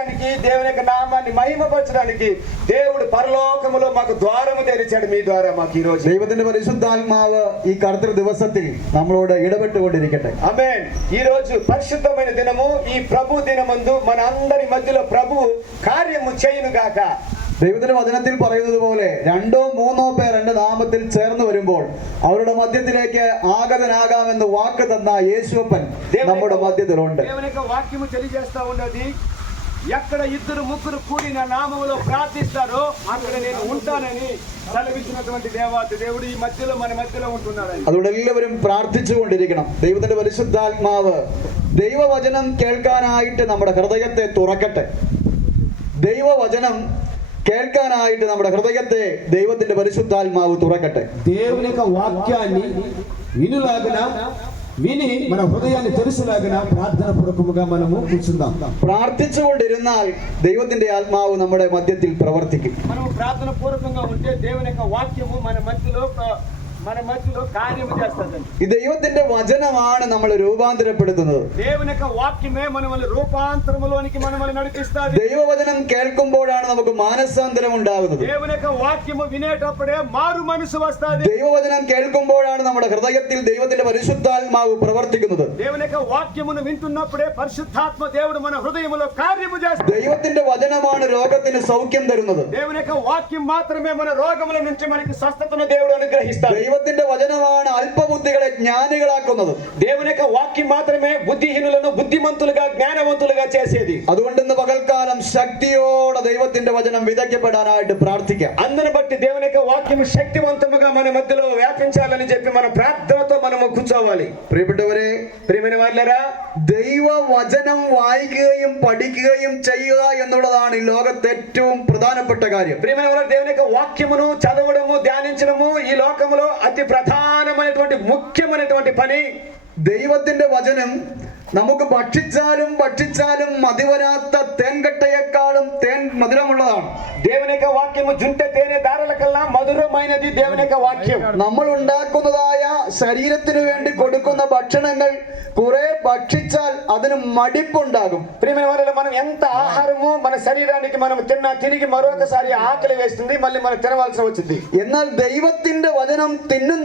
చేయడానికి, దేవుని యొక్క నామాన్ని మహిమపరచడానికి దేవుడు పరలోకములో మాకు ద్వారము తెరిచాడు. మీ ద్వారా మాకు ఈ రోజు ദൈവത്തിന്റെ പരിശുദ്ധാത്മാവ് ഈ കർത്തൃ ദിവസത്തിൽ നമ്മളോട് ഇടപെട്ടുകൊണ്ടിരിക്കട്ടെ. ఆమేన్. ఈ రోజు పరిశుద్ధమైన దినము, ఈ ప్రభు దినమందు మన అందరి మధ్యలో ప్రభు కార్యము చేయును గాక. ദൈവത്തിന്റെ വചനത്തിൽ പറയുന്നത് പോലെ 2-3 പേർ എന്റെ നാമത്തിൽ ചേർന്ന് വരുമ്പോൾ അവരുടെ മധ്യത്തിലേക്ക് ആഗതനാകാമെന്ന് വാക്ക് തന്ന യേശുവപ്പൻ നമ്മുടെ മധ്യത്തിലുണ്ട്. దేవుని యొక్క వాక్యము తెలియజేస్తా ఉన్నది, ఎక్కడ 2-3 కూడి నా నామములో ప్రార్థిస్తారో అక్కడ నేను ఉంటానని సెలవిచ్చినటువంటి దేవాతి దేవుడు ఈ మధ్యలో మన మధ్యలో ఉంటున్నాడు. അതുകൊണ്ട് എല്ലാവരും പ്രാർത്ഥിച്ചുകൊണ്ടിരിക്കണം. ദൈവത്തിന്റെ പരിശുദ്ധാത്മാവ് ദൈവവചനം കേൾക്കാനായിട്ട് നമ്മുടെ ഹൃദയത്തെ തുറക്കട്ടെ. ദൈവവചനം കേൾക്കാനായിട്ട് നമ്മുടെ ഹൃദയത്തെ ദൈവത്തിന്റെ പരിശുദ്ധാത്മാവ് തുറക്കട്ടെ. దేవుని యొక్క వాక్యాన్ని వినులాగన విని మన హృదయాన్ని తెరుచులాగన ప్రార్థన పూర్వకముగా మనము కూర్చుందాం. പ്രാർത്ഥിച്ചുകൊണ്ടിരുന്നാൽ ദൈവത്തിന്റെ ആത്മാവ് നമ്മുടെ മധ്യത്തിൽ പ്രവർത്തിക്കും. మనం ప్రార్థన పూర్వకంగా ఉంటే దేవుని యొక్క వాక్యము మన మధ్యలో కార్యము చేస్తదండి. ഈ ദൈവത്തിന്റെ వచనമാണ് നമ്മൾ രൂപാന്തരപ്പെടുത്തുന്നത്. దేవుని యొక్క వాక్యమే మనల్ని రూపాంతరములోనికి మనల్ని నడిపిస్తది. ദൈവവചനം കേൾക്കുമ്പോഴാണ് നമുക്ക് മാനസാന്തരം ഉണ്ടാകുന്നത്. దేవుని యొక్క వాక్యము వినేటప్పుడే మారు మనసు వస్తది. ദൈവവചനം കേൾക്കുമ്പോഴാണ് നമ്മുടെ ഹൃദയത്തിൽ ദൈവത്തിന്റെ പരിശുദ്ധാത്മാവ് പ്രവർത്തിക്കുന്നത്. దేవుని యొక్క వాక్యమును వింటున్నప్పుడే పరిశుద్ధాత్మ దేవుడు మన హృదయములో కార్యము చేస్తాడు. ദൈവത്തിന്റെ వచనമാണ് രോഗത്തിന് സൗഖ്യം തരുന്നത്. దేవుని యొక్క వాక్యం మాత్రమే మన రోగముల నుంచి మనకి స్వస్థతను దేవుడు అనుగ్రహిస్తాడు. ദൈവത്തിന്റെ వచనമാണ് അല്പബുദ്ധികളെ ജ്ഞാനികളാക്കുന്നത്. దేవుని యొక్క వాక్యం మాత్రమే బుద్ధిహీనులను బుద్ధిమంతులుగా జ్ఞానవంతులుగా చేసేది. അതുകൊണ്ട് ഇന്ന് പകൽക്കാലം ശക്തിയോടെ ദൈവത്തിന്റെ വചനം വിതയ്ക്കപ്പെടാനായിട്ട് പ്രാർത്ഥിക്കാം. అందును బట్టి దేవుని యొక్క వాక్యం శక్తివంతముగా మన మధ్యలో వ్యాపించాలని చెప్పి మన ప్రార్థనతో మనము కూర్చోవాలి. പ്രിയപ്പെട്ടവരെ, ప్రియమైన వారలారా, ദൈവവചനം വായിക്കുകയും പഠിക്കുകയും ചെയ്യുക എന്നുള്ളതാണ് ഈ ലോകത്തെ ഏറ്റവും പ്രധാനപ്പെട്ട കാര്യം. ప్రియమైన వారు, దేవుని యొక్క వాక్యమును చదవడము, ధ్యానించడము ఈ లోకములో అతి ప్రధానమైనటువంటి ముఖ్యమైనటువంటి పని. ദൈവത്തിന്റെ വചനം നമുക്ക് ഭക്ഷിച്ചാലും മതിവരാത്ത തേൻകട്ടയേക്കാളും തേൻ മധുരമുള്ളതാണ്. దేవుని యొక్క వాక్యము జుంటె తేనె దారల కల్లా మధురమైనది దేవుని యొక్క వాక్యం. നമ്മൾ ഉണ്ടാക്കുന്നതായ ശരീരത്തിന് വേണ്ടി കൊടുക്കുന്ന ഭക്ഷണങ്ങൾ കുറെ ഭക്ഷിച്ചാൽ അതിന് മടിപ്പുണ്ടാകും. ప్రియమైన వారు, మనం ఎంత ఆహారము మన శరీరానికి మనం తిన్నా తిరిగి మరొకసారి ఆకలి వేస్తుంది, మళ్ళీ మనం తినవలసి వచ్చింది. എന്നാൽ ദൈവത്തിന്റെ വചനം തിന്നും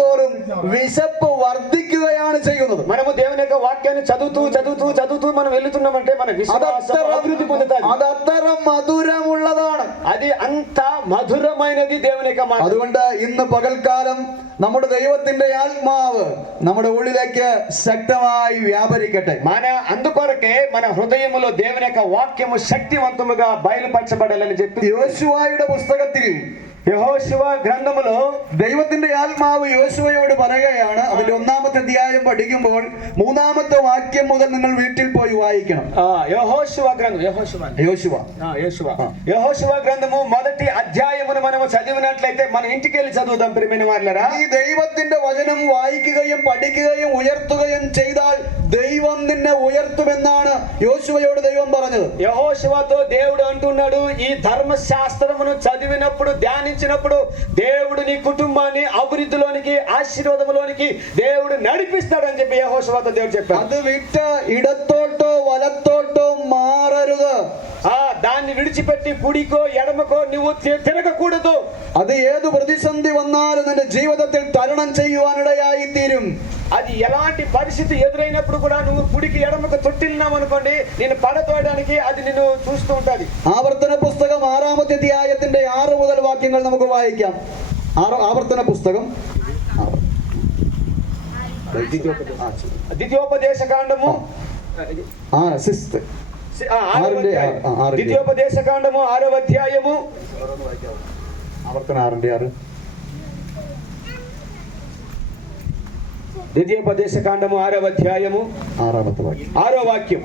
തോറും വിശപ്പ് വർദ്ധിക്കുകയാണ് ചെയ്യുന്നത്. మనము దేవుని యొక్క వాక్యాన్ని చదువుతూ మనం వెళ్తున్నామంటే మన విశ్వాసం అభివృద్ధి పొందుతాది. അത് അത്ര മധുരമുള്ളതാണ്. అది అంత మధురమైనది దేవుని యొక్క మాట. അതുകൊണ്ട് ഇന്ന് പകൽക്കാലം നമ്മുടെ ദൈവത്തിന്റെ ആത്മാവ് നമ്മുടെ ഉള്ളിലേക്ക് ശക്തമായി വ്യാപരിക്കട്ടെ. అందుకొరకే మన హృదయములో దేవుని యొక్క వాక్యము శక్తివంతముగా బయలుపరచబడాలని చెప్పి യോശുവയുടെ പുസ്തകത്തിൽ యెహోషువ గ్రంథములో ദൈവത്തിന്റെ ആത്മാവ് യോശുവയോട് പറയുകയാണ്. അതിന്റെ 1-ാമത്തെ അധ്യായം പഠിക്കുമ്പോൾ 3-ാമത്തെ വാക്യം മുതൽ നിങ്ങൾ വീട്ടിൽ പോയി വായിക്കണം. యెహోషువ గ్రంథము 1వ అధ్యాయమును మనము చదివినట్లయితే మన ఇంటికి వెళ్ళి చదువుదాం. ప్రియమైన వారలారా, ഈ ദൈവത്തിന്റെ വചനം വായിക്കുകയും പഠിക്കുകയും ഉയർത്തുകയും ചെയ്താൽ ദൈവം നിന്നെ ഉയർത്തുമെന്നാണ് യോശുവയോട് ദൈവം പറഞ്ഞത്. యెహోషువతో దేవుడు అంటున్నాడు, ఈ ధర్మశాస్త్రమును చదివినప్పుడు ధ్యానించినప్పుడు దేవుడు నీ కుటుంబాన్ని అభివృద్ధిలోనికి ఆశీర్వాదములోనికి దేవుడు నడిపిస్తాడని చెప్పి యెహోషువతో దేవుడు చెప్పాడు. അത് വിട്ട് ഇടത്തോട്ടോ വലത്തോട്ടോ മാറരുത്. దాన్ని విడిచిపెట్టి కుడికో ఎడమకో నువ్వు తిరగకూడదు. അത് ఏదు പ്രതിസന്ധി വന്നാലും നിന്റെ ജീവിതത്തിൽ തരണം ചെയ്യുവാനിടയായി തീരും. అది ఎలాంటి పరిస్థితి ఎదురైనప్పుడు కూడా నువ్వు కుడికి ఎడమకు తొట్టిల్లినావు అనుకోండి, నేను పడతోయడానికి అది నిన్ను చూస్తూ ఉంటది. ആവർത്തന പുസ്തകം 6-ാമത്തെ അധ്യായത്തിന്റെ 6 മുതൽ വാക്യങ്ങൾ നമുക്ക് വായിക്കാം. ആവർത്തന പുസ്തകം ద్వితీయోపదేశ కాండము ద్వితీయోపదేశ కాండము 6వ అధ్యాయము ആവർത്തന 6:6 ద్వితీయోపదేశ కాండము 6వ అధ్యాయము 6వ వాక్యం.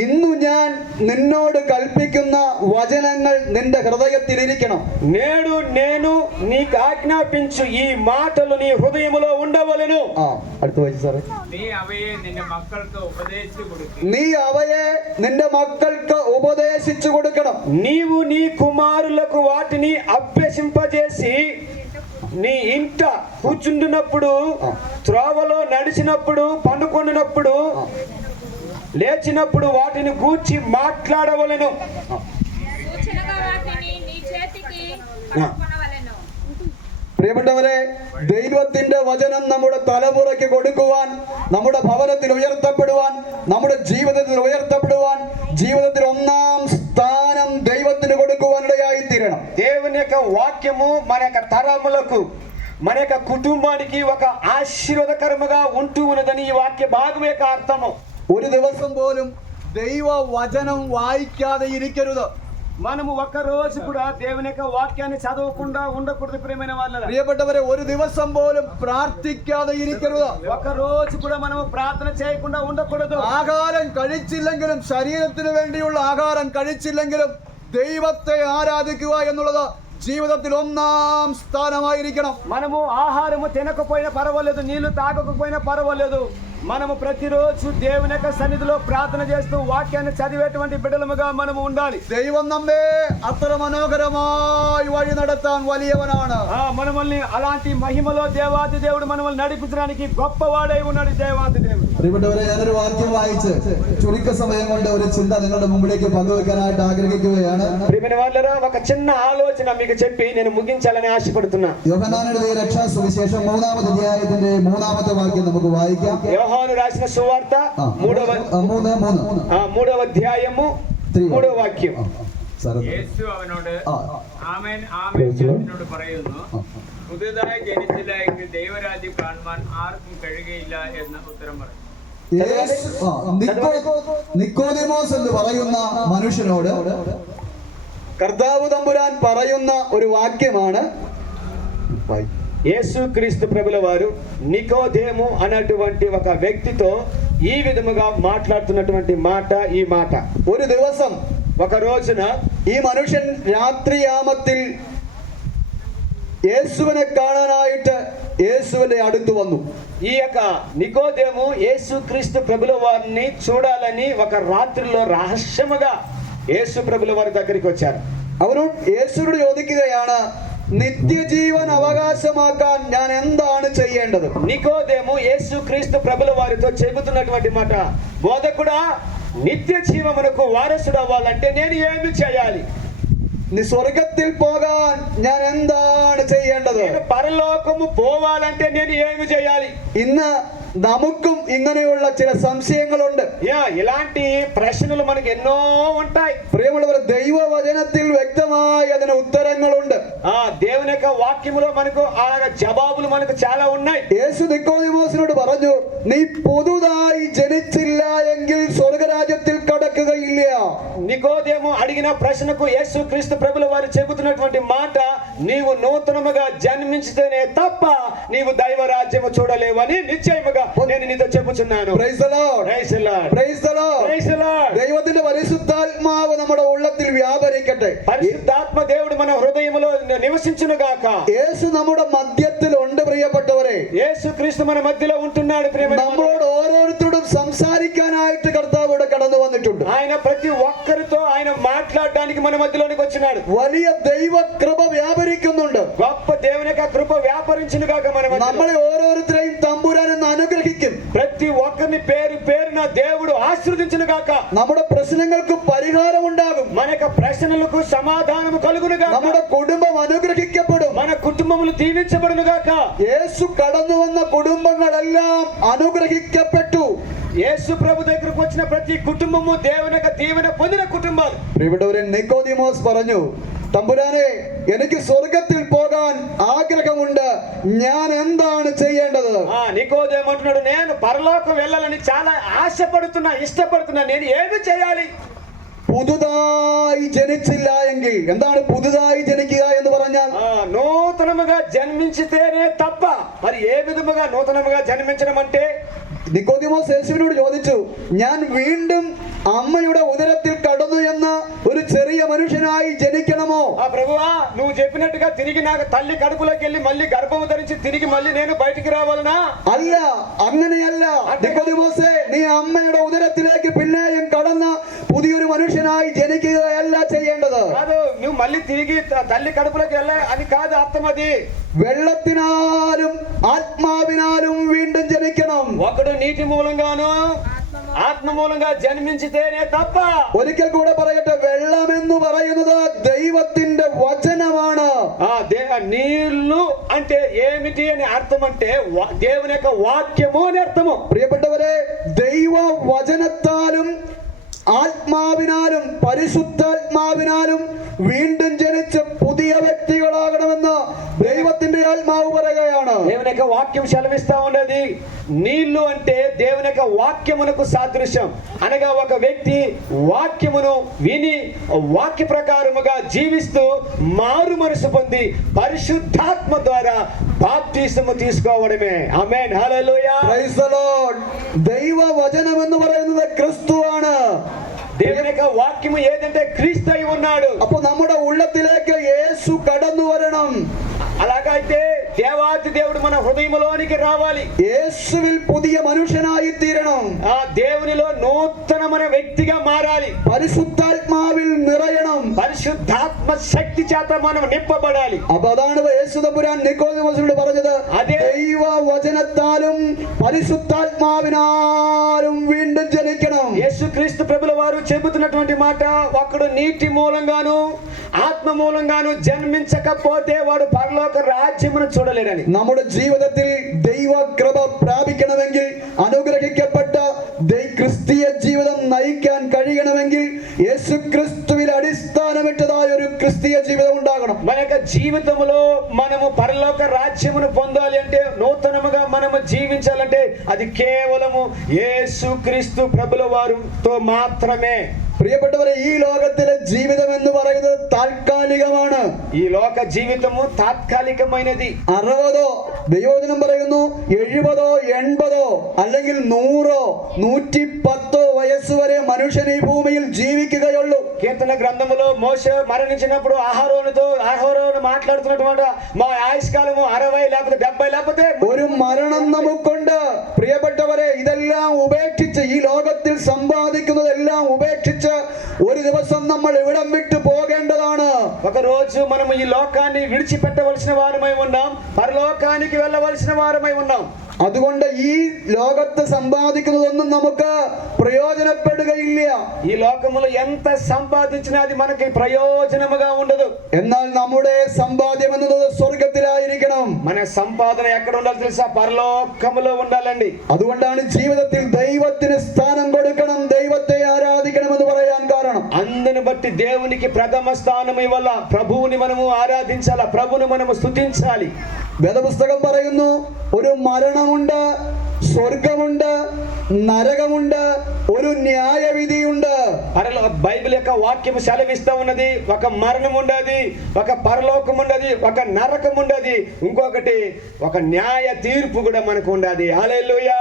ഇന്നു ഞാൻ നിന്നോട് കൽപ്പിക്കുന്ന വചനങ്ങൾ നിന്റെ ഹൃദയത്തിൽ ഇരിക്കണം. నేడు నేను నీకు ఆజ్ఞాపించు ఈ మాటలు నీ హృదయములో ఉండవలెను. അടുത്ത വായിച്ചു സാറേ. നീ അവയെ നിന്റെ മക്കൾക്ക് ഉപദേശിച്ചു കൊടുക്കണം. నీవు నీ కుమారులకు వాటిని అభ్యసింపజేసి నీ ఇంట కూర్చుంటున్నప్పుడు త్రోవలో నడిచినప్పుడు, పండుకొనినప్పుడు, లేచినప్పుడు వాటిని గూర్చి మాట్లాడవలెను. സൂചനగా వాటిని నీ చేతికి പകർത്തുവലെന്നു. പ്രിയപ്പെട്ടവരെ, ദൈവത്തിന്റെ വചനം നമ്മുടെ തലമുറയ്ക്ക് കൊടുക്കുവാൻ, നമ്മുടെ ഭവനത്തിൽ ഉയർത്തപ്പെടുവാൻ, നമ്മുടെ ജീവിതത്തിൽ ഉയർത്തപ്പെടുവാൻ, ജീവിതത്തിൽ ഒന്നാം സ്ഥാനം ദൈവത്തിന് കൊടുക്കുവാനിടയായി തീരണം. దేవుని యొక్క వాక్యము మన యొక్క తరములకు, మన యొక్క కుటుంబానికి ఒక ఆశీర్వాదకరముగా ఉంటూ ఉన్నదని ఈ వాక్య భాగం యొక్క అర్థము. ഒരു ദിവസം പോലും ദൈവവചനം വായിക്കാതെ ഇരിക്കരുത്. మనము ఒక రోజు కూడా దేవుని యొక్క వాక్యాన్ని చదవకుండా ఉండకూడదు ప్రియమైన వాళ్ళ. പ്രിയപ്പെട്ടവരെ, ഒരു ദിവസം പോലും പ്രാർത്ഥിക്കാതെ ഇരിക്കരുത്. ఒక రోజు కూడా మనము ప్రార్థన చేయకుండా ఉండకూడదు. ആഹാരം കഴിച്ചില്ലെങ്കിലും, ശരീരത്തിന് വേണ്ടിയുള്ള ആഹാരം കഴിച്ചില്ലെങ്കിലും ദൈവത്തെ ആരാധിക്കുക എന്നുള്ളത് ജീവിതത്തിൽ ഒന്നാം സ്ഥാനമായിരിക്കണം. మనము ఆహారము తినకపోయినా పర్వాలేదు, నీళ్లు తాగకపోయినా పర్వాలేదు, మనము ప్రతిరోజు దేవుని యొక్క సన్నిధిలో ప్రార్థన చేస్తూ వాక్యాన్ని చదివేటువంటి బిడ్డలముగా మనము ఉండాలి. ദൈവം നമ്മെ അത്ര മനോഹരമായി വഴി നടത്താൻ വലിയവനാണ്. మనల్ని అలాంటి మహిమలో దేవాది దేవుడు మనల్ని నడిపించడానికి గొప్పవాడై ఉన్నాడు దేవాది దేవుడు. പ്രിയപ്പെട്ടവരെ, ഞാനൊരു വാക്യം വായിച്ച് ചുരുക്ക സമയം കൊണ്ട് ഒരു ചിന്ത നിങ്ങളുടെ മുമ്പിലേക്ക് പങ്കുവെക്കാനായിട്ട് ആഗ്രഹിക്കുകയാണ്. ప్రియమైన వాళ్ళరా, ఒక చిన్న ఆలోచన మీకు చెప్పి నేను ముగించాలని ఆశపడుతున్నా. യോഹന്നാൻ എഴുതിയ രക്ഷാസുവിശേഷം 3-ാമത്തെ അധ്യായത്തിന്റെ 3-ാമത്തെ വാക്യം നമുക്ക് വായിക്കാം. యోహాను రాసిన సువార్త 3వ అధ్యాయము 3వ వాక్యం. യേശു അവനോട് ആമേൻ ആമേൻ എന്നോട് പറയുന്നു, പുതുതായി ജനിച്ചില്ലെങ്കിൽ ദൈവരാജ്യം കാണുവാൻ ആർക്കും കഴിയുകയില്ല എന്ന് ഉത്തരം പറഞ്ഞു. നിക്കോദിമോസ് എന്ന് പറയുന്ന മനുഷ്യനോട് കർത്താവ് തമ്പുരാൻ പറയുന്ന ഒരു വാക്യമാണ്. యేసుక్రీస్తు ప్రభుల వారు నికోదేము అన్నటువంటి ఒక వ్యక్తితో ఈ విధముగా మాట్లాడుతున్నటువంటి మాట ఈ మాట. ഒരു ദിവസം, ఒక రోజున ഈ മനുഷ്യൻ രാത്രിയാമത്തിൽ യേശുവിനെ കാണാനായിട്ട് യേശുവിന്റെ അടുത്ത് വന്നു. ఈ యొక్క నికోదేము యేసుక్రీస్తు ప్రభుల వారిని చూడాలని ఒక రాత్రిలో రహస్యముగా యేసు ప్రభుల వారి దగ్గరికి వచ్చారు. അവനോട് യേശുവിനോട് ചോദിക്കുകയാണ്, നിത്യജീവൻ അവകാശമാക്കാൻ ഞാൻ എന്താണ് ചെയ്യേണ്ടത്? నికోదేము యేసుక్రీస్తు ప్రభుల వారితో చెబుతున్నటువంటి మాట, బోధకుడా, నిత్య జీవమునకు వారసుడు అవ్వాలంటే నేను ఏమి చేయాలి? നീ സ്വർഗത്തിൽ പോകാൻ ഞാൻ എന്താണ് ചെയ്യേണ്ടത്? నేను పరలోకము పోవాలంటే నేను ఏమి చేయాలి? ഇന്ന് നമുക്കും ഇങ്ങനെയുള്ള ചില സംശയങ്ങളുണ്ട്. ఇలాంటి ప్రశ్నలు మనకు ఎన్నో ఉంటాయి. പ്രിയമുള്ളവർ, ദൈവവചനത്തിൽ വ്യക്തമായി അതിന് ഉത്തരങ്ങളുണ്ട്. దేవుని యొక్క వాక్యములో మనకు ఆ జవాబులు మనకు చాలా ఉన్నాయి. യേശു നിക്കോദിമോസിനോട് പറഞ്ഞു, നീ പുതുതായി ജനിച്ചില്ല എങ്കിൽ സ്വർഗരാജ്യത്തിൽ കടക്കുകയില്ല. నికోదేము అడిగిన ప్రశ్నకు యేసుక్రీస్తు ప్రభుల వారు చెబుతున్నటువంటి మాట, నీవు నూతనముగా జన్మించితేనే తప్ప నీవు దైవ రాజ్యము చూడలేవని నిశ్చయముగా నేను నీతో చెబుతున్నాను. Praise the Lord. Praise the Lord. Praise the Lord. Praise the Lord. ദൈവത്തിന്റെ പരിശുദ്ധാത്മാവ് നമ്മുടെ ഉള്ളത്തിൽ വ്യാപരിക്കട്ടെ. పరిశుద్ధాత్మ దేవుడు మన హృదయములో నివసించును గాక. യേശു നമ്മുടെ മധ്യത്തിലുണ്ട്. പ്രിയപ്പെട്ടവരെ, యేసుక్రీస్తు మన మధ్యలో ఉంటున్నాడు. ప్రియమైన നമ്മളോട് ഓരോരുത്തരോടും സംസാരിക്കാനായിട്ട് കർത്താവ് ഇവിടെ കടന്നു വന്നിട്ടുണ്ട്. ఆయన ప్రతి ఒక్కరితో ఆయన మాట్లాడడానికి మన మధ్యలోనికి వచ్చినాడు. വലിയ ദൈവ కృప വ്യാപരിക്കുന്നുണ്ട്. గొప్ప దేవుని యొక్క కృప వ్యాపరించును గాక మన మధ్యలో. നമ്മളെ ഓരോരുത്തരെയും തമ്പുരാൻ എന്ന് അനുഗ്രഹിക്കും. ప్రతి ఒక్కరిని పేరు పేరున దేవుడు ఆశీర్వదించును గాక. നമ്മുടെ പ്രശ്നങ്ങൾക്ക് പരിഹാരം ഉണ്ടാകും. మన యొక్క ప్రశ్నలకు సమాధానము కలుగును గాక. നമ്മുടെ കുടുംബം അനുഗ്രഹിക്കപ്പെടും. మన కుటుంబములు దీవించబడును గాక. യേശു കടന്നു വന്ന കുടുംബങ്ങളെല്ലാം അനുഗ്രഹിക്കപ്പെട്ടു. యేసు ప్రభు దగ్గరకు వచ్చిన ప్రతి కుటుంబము దేవుని యొక్క దీవెన పొందిన కుటుంబాలు. പ്രിയപ്പെട്ടവരെ, നിക്കോദിമോസ് പറഞ്ഞു, തമ്പുരാനെ, എനിക്ക് സ്വർഗത്തിൽ പോകാൻ ആഗ്രഹമുണ്ട്, ഞാൻ എന്താണ് ചെയ്യേണ്ടത്? నికోదేము అంటున్నాడు, నేను పరలోకం వెళ్ళాలని చాలా ఆశపడుతున్నా, ఇష్టపడుతున్నా, నేను ఏమి చేయాలి? പുതുതായി ജനിച്ചില്ല എങ്കിൽ, എന്താണ് പുതുതായി ജനിക്കുക എന്ന് പറഞ്ഞാൽ? నూతనముగా జన్మించితేనే తప్ప మరి ఏ విధముగా నూతనముగా జన్మించడం అంటే? നിക്കോദിമോസ് യേശുവിനോട് ചോദിച്ചു, ഞാൻ വീണ്ടും അമ്മയുടെ ഉദരത്തിൽ കടന്നു എന്ന ഒരു ചെറിയ മനുഷ്യനായി ജനിക്കണമോ? ప్రభువా, నువ్వు చెప్పినట్టుగా తిరిగి నాకు తల్లి కడుపులోకి వెళ్ళి మళ్ళీ గర్భము ధరించి తిరిగి మళ్ళీ నేను బయటికి రావాలనా? അല്ല, അങ്ങനെയല്ല. നിക്കോദിമോസേ, നീ അമ്മയുടെ ഉദരത്തിലേക്ക് പിന്നെയും കടന്ന് പുതിയൊരു മനുഷ്യനായി ജനിക്കുകയല്ല ചെയ്യേണ്ടത്. కాదు, నువ్వు మళ్ళీ తిరిగి తల్లి కడుపులోకి వెళ్ళ అని కాదు అర్థం. అది വെള്ളത്തിനാലും ആത്മാവിനാലും വീണ്ടും ജനിക്കണം. ఒకడు నీటి మూలంగాను ఆత్మ మూలంగా జన్మించితేనే తప్ప. ഒരിക്കൽ കൂടെ പറയട്ടെ, വെള്ളം എന്ന് പറയുന്നത് ദൈവത്തിന്റെ വചനമാണ്. నీళ్లు అంటే ఏమిటి అని అర్థం అంటే దేవుని యొక్క వాక్యము అని అర్థము. പ്രിയപ്പെട്ടവരെ, ദൈവ വചനത്താലും ആത്മാവിനാലും പരിശുദ്ധാത്മാവിനാലും വീണ്ടും ജനിച്ച് പുതിയ വ്യക്തികളാകണമെന്ന് ദൈവത്തിന്റെ ആത്മാവ് പറയുകയാണ്. దేవుని యొక్క వాక్యం సెలవిస్తా ఉన్నది. నీళ్లు అంటే దేవుని యొక్క వాక్యమునకు సాదృశ్యం. అనగా ఒక వ్యక్తి వాక్యమును విని వాక్య ప్రకారముగా జీవిస్తూ మారు మనసు పొంది పరిశుద్ధాత్మ ద్వారా బాప్తిసము తీసుకోవడమే. ఆమేన్, హల్లెలూయా. Praise the Lord. ദൈവ വചനം എന്ന് പറയുന്നത് ക്രിസ്തുവാണ്. దేవుని యొక్క వాక్యము ఏదంటే క్రీస్తు అయి ఉన్నాడు. അപ്പൊ നമ്മുടെ ഉള്ളത്തിലേക്ക് യേശു കടന്നു വരണം. అలాగైతే దేవాతి దేవుడు మన హృదయంలోనికి రావాలి. യേശുവിൽ പുതിയ മനുഷ്യനായി തീരണം. ఆ దేవునిలో నూతనమైన వ్యక్తిగా మారాలి. പരിശുദ്ധാത്മാവിൽ നിറയണം. పరిశుద్ధాత్మ శక్తి చేత మనం నింపబడాలి. അപ്പൊ അതാണ് യേശു തമ്പുരാൻ നിക്കോദെമോസിനോട് പറഞ്ഞത്, അതെ. ദൈവ വചനത്താലും പരിശുദ്ധാത്മാവിനാലും വീണ്ടും ജനിക്കണം. యేసుక్రీస్తు ప్రభుల వారు చెబుతున్నటువంటి మాట, ఒకడు నీటి మూలంగాను ఆత్మ మూలంగాను జన్మించకపోతే వాడు పరలోక రాజ్యమును చూడలేడని. നമ്മുടെ ജീവിതത്തിൽ ദൈവകൃപ പ്രാപിക്കണമെങ്കിൽ, അനുഗ്രഹിക്കപ്പെട്ട ക്രിസ്തീയ ജീവിതം നയിക്കാൻ കഴിയണമെങ്കിൽ യേശു ക്രിസ്തുവിൽ അടിസ്ഥാനമിട്ടതായ ഒരു ക്രിസ്തീയ ജീവിതം ഉണ്ടാകണം. మన యొక్క జీవితంలో మనము పరలోక రాజ్యమును పొందాలి అంటే, నూతనముగా మనము జీవించాలంటే అది కేవలము యేసుక్రీస్తు ప్రభుల వారితో మాత్రమే. പ്രിയപ്പെട്ടവരെ, ഈ ലോകത്തിലെ ജീവിതം എന്ന് പറയുന്നത് താൽക്കാലികമാണ്. ఈ లోక జీవితము తాత్కాలికమైనది. 60 ദൈവവചനം പറയുന്നു, 70 80 അല്ലെങ്കിൽ 100 110 വയസ്സ് വരെ മനുഷ്യൻ ഈ ഭൂമിയിൽ ജീവിക്കുകയുള്ളൂ. కీర్తన గ్రంథములో మోషే మరణించినప్పుడు అహరోను మాట్లాడుతున్నటువంటి మా ఆయుష్కాలము 60 లేకపోతే 70 లేకపోతే ഒരു മരണം നമുക്കുണ്ട്. പ്രിയപ്പെട്ടവരെ, ഇതെല്ലാം ഉപേക്ഷിച്ച്, ഈ ലോകത്തിൽ സമ്പാദിക്കുന്നതെല്ലാം ഉപേക്ഷിച്ച് ഒരു ദിവസം നമ്മൾ ഇവിടം വിട്ടു പോകേണ്ടതാണ്. ఒక రోజు మనం ఈ లోకాన్ని విడిచిపెట్టవలసిన వారమై ఉన్నాం, పరలోకానికి వెళ్ళవలసిన వారమై ఉన్నాం. അതുകൊണ്ട് ഈ ലോകത്ത് സമ്പാദിക്കുന്നതൊന്നും നമുക്ക് പ്രയോജനപ്പെടുകയില്ല. ఈ లోకములో ఎంత సంపాదించినా అది మనకి ప్రయోజనముగా ఉండదు. എന്നാൽ നമ്മുടെ സമ്പാദ്യം എന്നത് സ്വർഗത്തിലായിരിക്കണം. మన సంపాదన ఎక్కడ ఉండాలి తెలుసా? పరలోకములో ఉండాలండి. അതുകൊണ്ടാണ് ജീവിതത്തിൽ ദൈവത്തിന് സ്ഥാനം കൊടുക്കണം, ദൈവത്തെ ആരാധിക്കണമെന്ന് പറയാൻ കാരണം. అందుని బట్టి దేవునికి ప్రథమ స్థానం ఇవ్వాల. ప్రభువుని మనము ఆరాధించాలా, ప్రభువుని మనము స్తుతించాలి. വേദപുസ്തകം പറയുന്നു, ഒരു മരണമുണ്ട്, സ്വർഗമുണ്ട്, നരകമുണ്ട്, ഒരു న్యాయవిధిയുണ്ട്. బైబిల్ యొక్క వాక్యం సెలవిస్తా ఉన్నది, ఒక మరణం ఉండదు, ఒక పరలోకం ఉండదు, ఒక నరకం ఉండదు, ఇంకొకటి ఒక న్యాయ తీర్పు కూడా మనకు ఉండదు. హల్లెలూయా.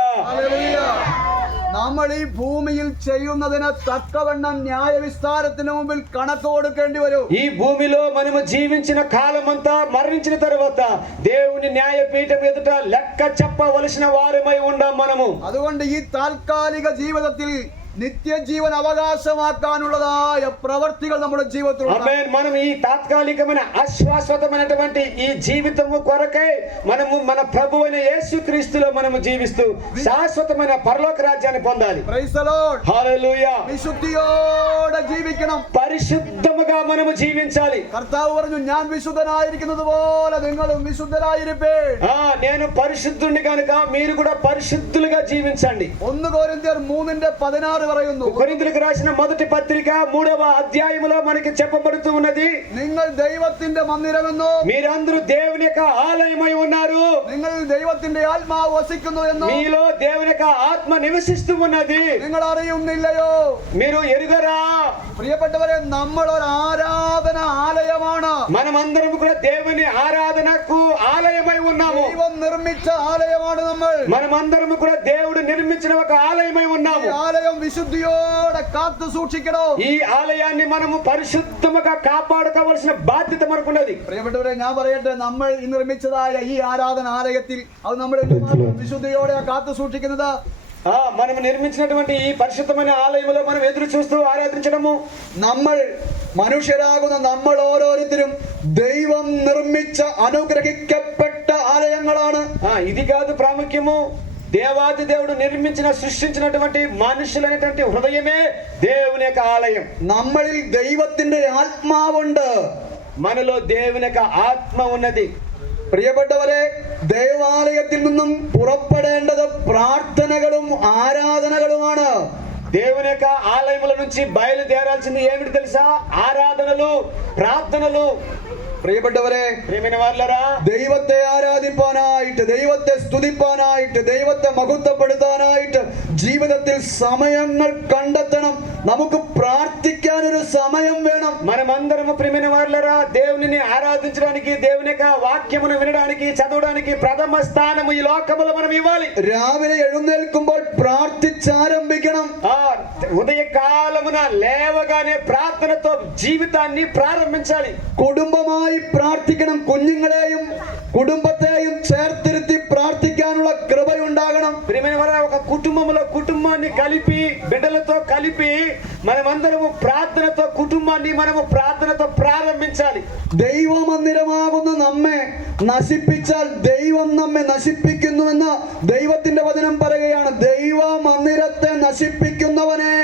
നമ്മൾ ഈ ഭൂമിയിൽ ചെയ്യുന്നതിന് തക്കവണ്ണം ന്യായവിസ്താരത്തിന് മുമ്പിൽ കണക്ക് കൊടുക്കേണ്ടി വരും. ఈ భూమిలో మనము జీవించిన కాలమంతా మరణించిన తర్వాత దేవుని న్యాయపీఠం ఎదుట లెక్క చెప్పవలసిన వారమై ఉండాం మనము. അതുകൊണ്ട് ഈ താൽക്കാലിക ജീവിതത്തിൽ నిత్యజీవన అవకాశమాకానుള്ളదాయ ప్రవర్తిകൾ നമ്മുടെ జీవితంలో ఆమేన్. మనం ఈ తాత్కాలికమైన అశ్వాశ్వతమైనటువంటి ఈ జీవితము కొరకై మనము మన ప్రభువైన యేసుక్రీస్తులో మనము జీవిస్తూ శాశ్వతమైన పరలోక రాజ్యాన్ని పొందాలి. Praise the Lord. హల్లెలూయా. విశుద్ధిയോടെ ജീവിക്കണം, పరిశుద్ధముగా మనము జీవించాలి. കർത്താവ് പറഞ്ഞു, ഞാൻ വിശുദ്ധനായിരിക്കുന്നത് പോലെ നിങ്ങളും വിശുദ്ധരായിരിപ്പീൻ. నేను పరిశుద్ధుడిని కనుక మీరు కూడా పరిశుద్ధులుగా జీవించండి. 1 కొరింథీయులు 3:16 പറയുന്നു. కొరింథీయులకు రాసిన మొదటి పత్రిక 3వ అధ్యాయములో మనకి చెప్పబడుతూ ఉన్నది, നിങ്ങൾ ദൈവത്തിന്റെ മന്ദിരമെന്നോ, మీరందరూ దేవుని యొక్క ఆలయమై ఉన్నారు, നിങ്ങൾ ദൈവത്തിന്റെ ആത്മാവ് വസിക്കുന്നു എന്നോ, మీలో దేవుని యొక్క ఆత్మ నివసిస్తూ ఉన్నది, നിങ്ങൾ അറിയുന്നില്ലയോ? మీరు ఎరుగరా? പ്രിയപ്പെട്ടവരെ, നമ്മൾ ഒരു ആരാധന ആലയമാണ്. మనమందరం కూడా దేవుని ఆరాధనకు ఆలయమై ఉన్నాము. ദൈവം നിർമ്മിച്ച ആലയമാണ് നമ്മൾ. మనమందరం కూడా దేవుడు నిర్మించిన ఒక ఆలయమై ఉన్నాము. ഈ ആലയം വിശുദ്ധിയോടെ കാത്തു സൂക്ഷിക്കണം. ఈ ఆలయాన్ని మనము పరిశుద్ధముగా కాపాడుకోవాల్సిన బాధ్యత మనకున్నది. പ്രിയപ്പെട്ടവരെ, ഞാൻ പറയട്ടെ, നമ്മൾ നിർമ്മിച്ചതായ ഈ ആരാധന ആലയത്തിൽ അത് നമ്മൾ വിശുദ്ധിയോടെ കാത്തു സൂക്ഷിക്കുന്നത്, మనం నిర్మించినటువంటి ఈ పరిశుద్ధమైన ఆలయంలో మనం ఎదురు చూస్తూ ఆరాధించడము, നമ്മൾ മനുഷ്യരാകുന്ന നമ്മൾ ഓരോരുത്തരും ദൈവം നിർമ്മിച്ച അനുഗ്രഹിക്കപ്പെട്ട ആലയങ്ങളാണ്. ఇది కాదు ప్రాముఖ్యము. దేవాది దేవుడు నిర్మించిన సృష్టించినటువంటి మనుషులైనటువంటి హృదయమే దేవుని యొక్క ఆలయం. നമ്മളിൽ ദൈവത്തിന്റെ ആത്മാവുണ്ട്. మనలో దేవుని యొక్క ఆత్మ ఉన్నది. പ്രിയപ്പെട്ടവരെ, ദേവാലയത്തിൽ നിന്നും പുറപ്പെടേണ്ടത് പ്രാർത്ഥനകളും ആരാധനകളുമാണ്. దేవుని యొక్క ఆలయముల నుంచి బయలుదేరాల్సింది ఏమిటి తెలుసా? ఆరాధనలు, ప్రార్థనలు. പ്രിയപ്പെട്ടവരെ, ప్రియమైన వాళ్ళరా, ദൈവത്തെ ആരാധിപ്പാനായിട്ട്, ദൈവത്തെ സ്തുതിപ്പാനായിട്ട്, ദൈവത്തെ മഹത്വപ്പെടുത്താനായിട്ട് ജീവിതത്തിൽ സമയങ്ങൾ കണ്ടെത്തണം. നമുക്ക് പ്രാർത്ഥിക്കാൻ ഒരു സമയം വേണം. మనమందరము ప్రియమైన వాళ్ళరా దేవునిని ఆరాధించడానికి, దేవుని యొక్క వాక్యమును వినడానికి, చదవడానికి ప్రథమ స్థానము ఈ లోకములో మనం ఇవ్వాలి. രാവിലെ എഴുന്നേൽക്കുമ്പോൾ പ്രാർത്ഥിച്ചാരംഭിക്കണം. ఉదయ కాలమున లేవగానే ప్రార్థనతో జీవితాన్ని ప్రారంభించాలి. കുടുംബമായി പ്രാർത്ഥിക്കണം. കുഞ്ഞുങ്ങളെയും കുടുംബത്തെയും ചേർത്തിരുത്തി പ്രാർത്ഥിക്കാനുള്ള കൃപയുണ്ടാകണം. ప్రియమైన వారా, ఒక కుటుంబంలో కుటుంబాన్ని కలిపి, బిడ్డలతో కలిపి మనమందరము ప్రార్థనతో కుటుంబాన్ని మనము ప్రార్థనతో ప్రారంభించాలి. ദൈവമന്ദിരമാകുന്ന നമ്മെ നശിപ്പിച്ചാൽ ദൈവം നമ്മെ നശിപ്പിക്കുന്നുവെന്ന് ദൈവത്തിന്റെ വചനം പറയുകയാണ്. ദൈവമന്ദിരത്തെ നശിപ്പിക്കുന്നവനെ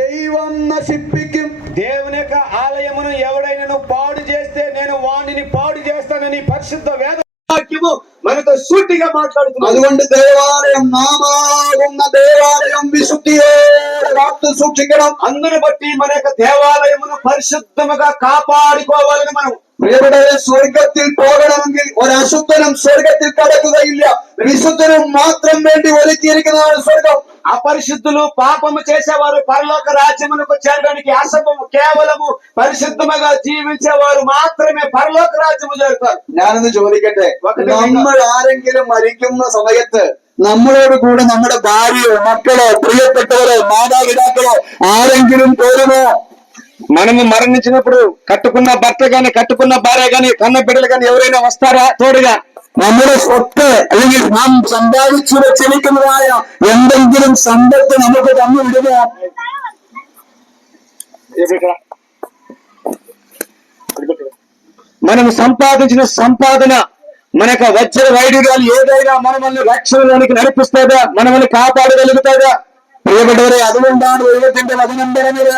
ദൈവം നശിപ്പിക്കും. దేవుని యొక్క ఆలయమును ఎవడైనా పాడు చేస్తే నేను వాణిని పాడు చేస్తానని పరిశుద్ధ వేద వాక్యము మనతో సూటిగా మాట్లాడుతుంది. അതുകൊണ്ട് ദേവാലയം, നാമാകുന്ന ദേവാലയം വിശുദ്ധിയോടെ കാത്തു സൂക്ഷിക്കണം. అందును బట్టి మన యొక్క దేవాలయమును పరిశుద్ధముగా కాపాడుకోవాలని మనం. പ്രിയപ്പെട്ടവരെ, സ്വർഗത്തിൽ പോകണമെങ്കിൽ ഒരശുദ്ധനും സ്വർഗത്തിൽ കടക്കുകയില്ല. വിശുദ്ധനും മാത്രം വേണ്ടി ഒരുക്കിയിരിക്കുന്നതാണ് സ്വർഗം. అపరిశుద్ధులు, పాపము చేసేవారు పరలోక రాజ్యమునకు చేరడానికి అసంభవం. కేవలము పరిశుద్ధముగా జీవించేవారు మాత్రమే పరలోక రాజ్యము చేరుతారు. ഞാനൊന്ന് ചോദിക്കട്ടെ, നമ്മൾ ആരെങ്കിലും മരിക്കുന്ന സമയത്ത് നമ്മളോട് കൂടെ നമ്മുടെ ഭാര്യയോ മക്കളോ പ്രിയപ്പെട്ടവരോ മാതാപിതാക്കളോ ആരെങ്കിലും പോരുമോ? మనము మరణించినప్పుడు కట్టుకున్న భర్త గాని, కట్టుకున్న భార్య గాని, కన్న బిడ్డలు గాని ఎవరైనా వస్తారా తోడుగా? നമ്മുടെ സ്വത്ത് അല്ലെങ്കിൽ നാം സമ്പാദിച്ചു വെച്ചിരിക്കുന്നതായ എന്തെങ്കിലും സമ്പത്ത് നമുക്ക് തന്നു വിടുമോ? మనము సంపాదించిన సంపాదన, మన యొక్క వజ్ర వైడూర్యాలు ఏదైనా మనల్ని రక్షణలోనికి నడిపిస్తుందా? మనల్ని కాపాడగలుగుతుందా? പ്രിയപ്പെട്ടവരെ, അതുകൊണ്ടാണ് ദൈവത്തിന്റെ വചനം പറഞ്ഞത്,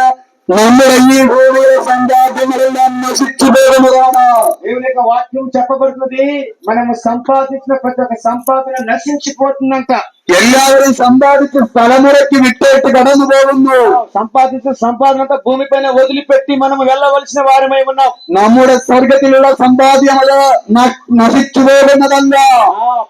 നമ്മുടെ ഈ ഭൂമിയിലെ സമ്പാദ്യങ്ങളെല്ലാം നശിച്ചു പോകുന്നതാണ്. దేవుని యొక్క వాక్యం చెప్పబడుతుంది, మనము సంపాదించిన ప్రతి ఒక్క సంపాదన నశించిపోతుందంట. എല്ലാവരും സമ്പാദിച്ച് തലമുറയ്ക്ക് വിട്ടേറ്റ് കടന്നു പോകുന്നു. సంపాదించిన సంపాదన అంతా భూమిపైన వదిలిపెట్టి మనం వెళ్ళవలసిన వారమై ఉన్నాం. നമ്മുടെ സ്വർഗത്തിലുള്ള സമ്പാദ്യം അത് നശിച്ചു പോകുന്നതല്ല.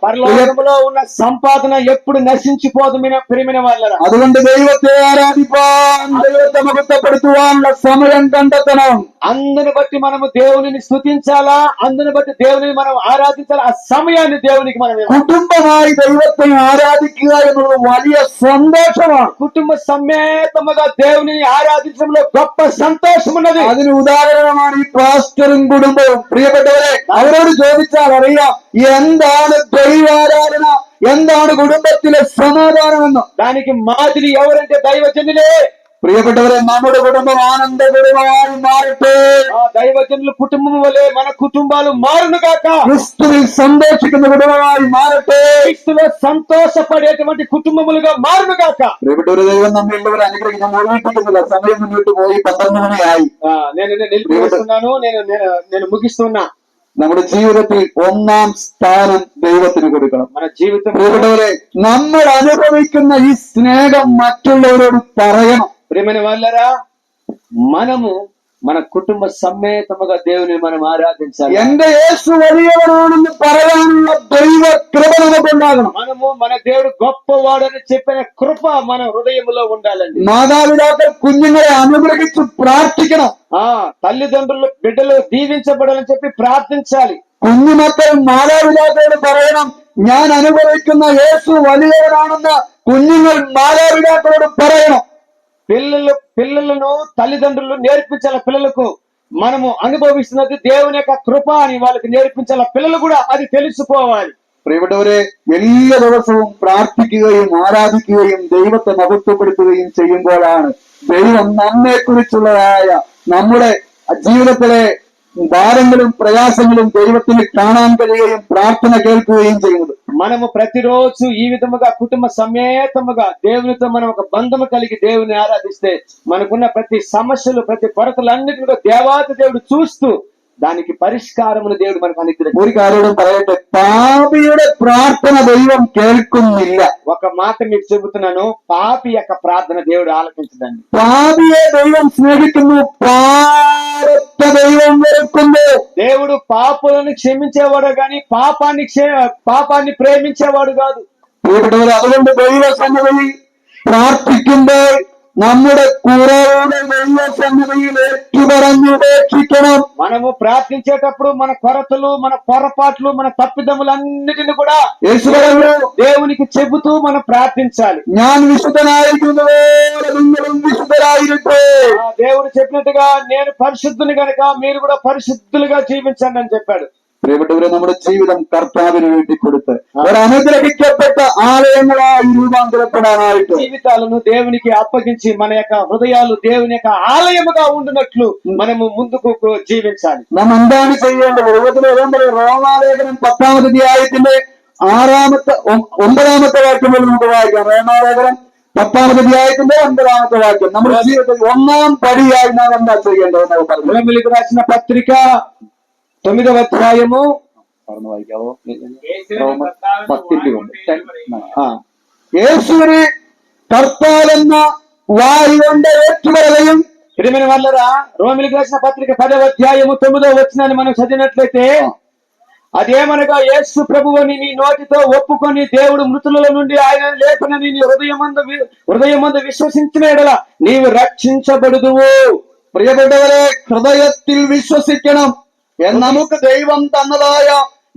పరలోకములో ఉన్న సంపాదన ఎప్పుడు నశించిపోదు ప్రియమైన వాళ్ళరా. അതുകൊണ്ട് ദൈവത്തെ ആരാധിപ്പാൻ, ദൈവത്തെ മഹത്വപ്പെടുത്തുവാനുള്ള സമയം കണ്ടെത്തണം. అందుని బట్టి మనము దేవునిని స్తుతించాలా, అందుని బట్టి దేవునిని మనం ఆరాధించాలా. ఆ సమయాన్ని దేవునికి మనం കുടുംബമായി ദൈവത്തെ ആരാധിക്കുക എന്നുള്ളത് വലിയ സന്തോഷമാണ്. కుటుంబ సమేతముగా దేవునిని ఆరాధించడంలో గొప్ప సంతోషం ఉన్నది. അതിന് ഉദാഹരണമാണ് ഈ പാസ്റ്ററും കുടുംബവും. പ്രിയപ്പെട്ടവരെ, അവരോട് ചോദിച്ചാൽ അറിയാം എന്താണ് ദൈവാരാധന, എന്താണ് കുടുംബത്തിലെ സമാധാനമെന്ന്. దానికి మాదిరి ఎవరంటే దైవజనులే. പ്രിയപ്പെട്ടവരെ, നമ്മുടെ കുടുംബം ആനന്ദ കുടുംബമായി മാറട്ടെ. ఆ దైవజనుల కుటుంబం వలె మన కుటుంబాలు మారును గాక. ക്രിസ്തുവിൽ സന്തോഷിക്കുന്ന കുടുംബമായി മാറട്ടെ. క్రీస్తులో సంతోషపడేటువంటి కుటుంబములుగా మారును గాక. പ്രിയപ്പെട്ടവരെ, ദൈവം നമ്മെ എല്ലാവരും അനുഗ്രഹിക്കാൻ ഓർമ്മിപ്പിക്കുന്നില്ല. സമയം മുന്നോട്ട് പോയി 12 മണിയായി. నేను నిలిపిస్తున్నాను, నేను ముగిస్తున్నా. നമ്മുടെ ജീവിതത്തിൽ ഒന്നാം സ്ഥാനം ദൈവത്തിന് കൊടുക്കണം. మన జీవితం പ്രിയപ്പെട്ടവരെ, നമ്മൾ അനുഭവിക്കുന്ന ഈ സ്നേഹം മറ്റുള്ളവരോട് പറയണം. ప్రియమైన వాళ్ళరా, మనము మన కుటుంబ సమేతముగా దేవుని మనం ఆరాధించాలి. എന്റെ യേശു വലിയവനാണെന്ന് പറയാനുള്ള ദൈവ കൃപ നമുക്കുണ്ടാകണം. మనము మన దేవుడు గొప్పవాడని చెప్పిన కృప మన హృదయంలో ఉండాలండి. മാതാപിതാക്കൾ കുഞ്ഞുങ്ങളെ അനുഗ്രഹിച്ച് പ്രാർത്ഥിക്കണം. తల్లిదండ్రులు బిడ్డలు దీవించబడాలని చెప్పి ప్రార్థించాలి. കുഞ്ഞുമക്കൾ മാതാപിതാക്കളോട് പറയണം, ഞാൻ അനുഭവിക്കുന്ന യേശു വലിയവനാണെന്ന് കുഞ്ഞുങ്ങൾ മാതാപിതാക്കളോട് പറയണം. పిల్లలను తల్లిదండ్రులు నేర్పించాల. పిల్లలకు మనము అనుభవిస్తున్నది దేవుని యొక్క కృప అని వాళ్ళకి నేర్పించాల. పిల్లలు కూడా అది తెలుసుకోవాలి. പ്രിയപ്പെട്ടവരെ, എല്ലാ ദിവസവും പ്രാർത്ഥിക്കുകയും ആരാധിക്കുകയും ദൈവത്തെ മഹത്വപ്പെടുത്തുകയും ചെയ്യുമ്പോഴാണ് ദൈവം നമ്മെ കുറിച്ചുള്ളതായ നമ്മുടെ ജീവിതത്തിലെ ഭാരങ്ങളും പ്രയാസങ്ങളും ദൈവത്തിന് കാണാൻ കഴിയുകയും പ്രാർത്ഥന കേൾക്കുകയും ചെയ്യുന്നത്. మనము ప్రతిరోజు ఈ విధముగా కుటుంబ సమేతముగా దేవునితో మనం ఒక బంధము కలిగి దేవుని ఆరాధిస్తే మనకున్న ప్రతి సమస్యలు ప్రతి కొరతలన్నిటిని కూడా దేవాతి దేవుడు చూస్తూ దానికి పరిష్కారమును దేవుడు మనకు అనుగ్రహించాడు. ഒരു കാര്യം പറയട്ടെ, പാപിയുടെ പ്രാർത്ഥന ദൈവം കേൾക്കുന്നില്ല. ఒక మాట మీకు చెబుతున్నాను, పాపి యొక్క ప్రార్థన దేవుడు ఆలకించదండి. പാപിയെ ദൈവം സ്നേഹിക്കുന്നു, പാപത്തെ ദൈవం വെറുക്കുന്നു. దేవుడు పాపులను క్షమించేవాడు గాని పాపాన్ని ప్రేమించేవాడు కాదు. പ്രിയപ്പെട്ടവരെ, അതുകൊണ്ട് ദൈവസന്നിധിയിൽ പ്രാർത്ഥിക്കുമ്പോൾ നമ്മുടെ കുറവുകൾ ദൈവസന്നിധിയിൽ ഏറ്റുപറഞ്ഞ് ഉപേക്ഷിക്കണം. మనము ప్రార్థించేటప్పుడు మన కొరతలు మన పొరపాట్లు మన తప్పిదములన్నిటిని కూడా దేవునికి చెబుతూ మనం ప్రార్థించాలి. ഞാൻ വിശുദ്ധനായിരിക്കുന്നതുപോലെ നിങ്ങളും വിശുദ്ധരായിരിക്കട്ടെ. దేవుడు చెప్పినట్టుగా నేను పరిశుద్ధుని గనక మీరు కూడా పరిశుద్ధులుగా జీవించండి అని చెప్పాడు. പ്രിയപ്പെട്ടവരെ, നമ്മുടെ ജീവിതം കർത്താവിന് വേണ്ടി കൊടുത്ത് ഒരു അനുഗ്രഹിക്കപ്പെട്ട ആലയങ്ങളായി രൂപാന്തരപ്പെടാനായിട്ട് జీవితాలను దేవునికి అప్పగించి మన యొక్క హృదయాలు దేవుని యొక్క ఆలయముగా ఉండినట్లు మనము ముందుకు జీవించాలి. നാം എന്താണ് ചെയ്യേണ്ടത്? റോമാലേഖനം 10-ാമത്തെ അധ്യായത്തിന്റെ 9-ാമത്തെ വാക്യം നമുക്ക് വായിക്കാം. റോമാലേഖനം 10-ാമത്തെ അധ്യായത്തിന്റെ 9-ാമത്തെ വാക്യം. നമ്മുടെ ജീവിതത്തിൽ ഒന്നാം പടിയായി നാം എന്താ ചെയ്യേണ്ടത്? రోమీయులకు రాసిన పత్రిక 9వ అధ్యాయము വായിക്കാവോ? യേശുവിനെ കർത്താവെന്ന് യേശുവിനെ കർത്താവെന്ന വായ് കൊണ്ട് ഏറ്റുപറയും. ప్రియమైన వాళ్ళరా, రోమీయులకు రాసిన పత్రిక 10వ అధ్యాయము 9వ వచనాన్ని మనం చదివినట్లయితే అదేమనగా యేసు ప్రభువుని నీ నోటితో ఒప్పుకొని దేవుడు మృతుల నుండి ఆయన లేపనని నీ హృదయమందు విశ్వసించిన ఎడల నీవు రక్షించబడుదువు. പ്രിയപ്പെട്ടവരെ, ഹൃദയത്തിൽ വിശ്വസിക്കണം. നമുക്ക് ദൈവം തന്നതായ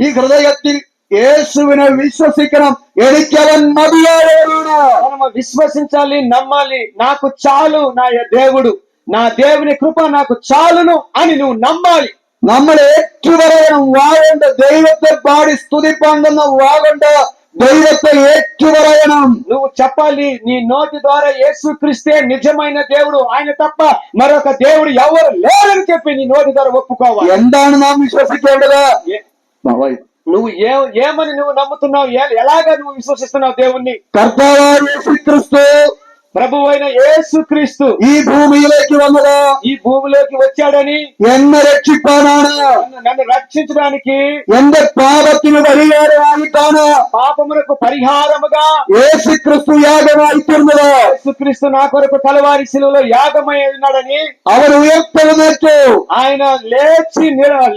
ഈ ഹൃദയത്തിൽ యేసువిനെ విశ్వసించడం. എനിക്കവൻ മതിയായവനാണ്. మనము విశ్వసించాలి, నమ్మాలి. నాకు చాలు నా దేవుని కృప నాకు చాలును అని నువ్వు నమ్మాలి. നമ്മൾ ഏറ്റുപറയണം. വാഗൊണ്ട് ദൈവത്തെ പാടി സ്തുതിപ്പാണ്ടെന്ന വാഗൊണ്ട് దైవത്തെ ఏറ്റുపరయడం. నువ్వు చెప్పాలి, నీ నోటి ద్వారా యేసు క్రీస్తే నిజమైన దేవుడు, ఆయన తప్ప మరొక దేవుడు ఎవరు లేరని చెప్పి నీ నోటి ద్వారా ఒప్పుకోవాలి. എന്താണ് നാം വിശ്വസിക്കേണ്ടത്? నువ్వు ఏమని నువ్వు నమ్ముతున్నావు? ఎలాగా నువ్వు విశ్వసిస్తున్నావు దేవుణ్ణి? కర్తావాയ యేసుక్రీస్తు, ప్రభు అయిన యేసు క్రీస్తు ఈ భూమిలోకి వన్నదా, ఈ భూమిలోకి వచ్చాడని എന്നെ രക്ഷിപ്പാനാണ്, నన్ను రక్షించడానికి, എന്റെ പാപത്തിന് പരിഹാരമായിട്ടാണ് పాపములకు పరిహారముగా యేసుక్రీస్తు യാഗമായി തീർന്നത്. యేసుక్రీస్తు నా కొరకు కలవారి శిలువలో యాగమై ఉన్నాడని, അവർ ഉയർത്തെഴുന്നേറ്റു, ఆయన